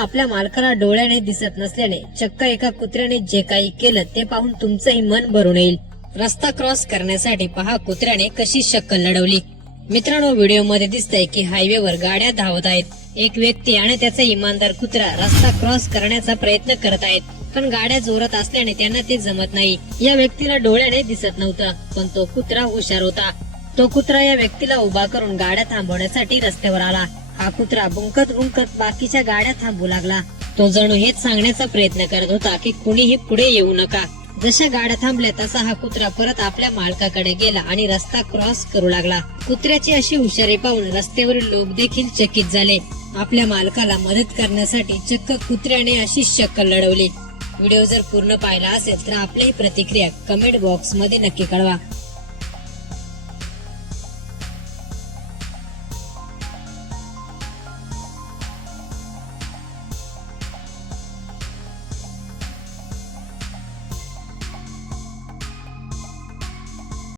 आपल्या मालकाला डोळ्याने दिसत नसल्याने चक्क एका कुत्र्याने जे काही केलं ते पाहून तुमचंही मन भरून येईल। रस्ता क्रॉस करण्यासाठी पहा कुत्र्याने कशी शक्कल लढवली। मित्रांनो, व्हिडिओ मध्ये दिसतंय की हायवेवर गाड्या धावत आहेत। एक व्यक्ती आणि त्याचा इमानदार कुत्रा रस्ता क्रॉस करण्याचा प्रयत्न करत आहेत, पण गाड्या जोरात असल्याने त्यांना ते जमत नाही। या व्यक्तीला डोळ्याने दिसत नव्हतं, पण तो कुत्रा हुशार होता। तो कुत्रा या व्यक्तीला उभा करून गाड्या थांबवण्यासाठी रस्त्यावर आला। हा कुत्रा भुंकत भुंकत बाकीच्या गाड्या थांबवू लागला। तो जणू हेच सांगण्याचा प्रयत्न करत होता की कुणीही पुढे येऊ नका। जशा गाड्या थांबल्या तसा हा कुत्रा परत आपल्या मालकाकडे गेला आणि रस्ता क्रॉस करू लागला। कुत्र्याची अशी हुशारी पाहून रस्त्यावरील लोक देखील चकित झाले। आपल्या मालकाला मदत करण्यासाठी चक्क कुत्र्याने अशी शक्कल लढवली। व्हिडिओ जर पूर्ण पाहिला असेल तर आपली प्रतिक्रिया कमेंट बॉक्स मध्ये नक्की कळवा।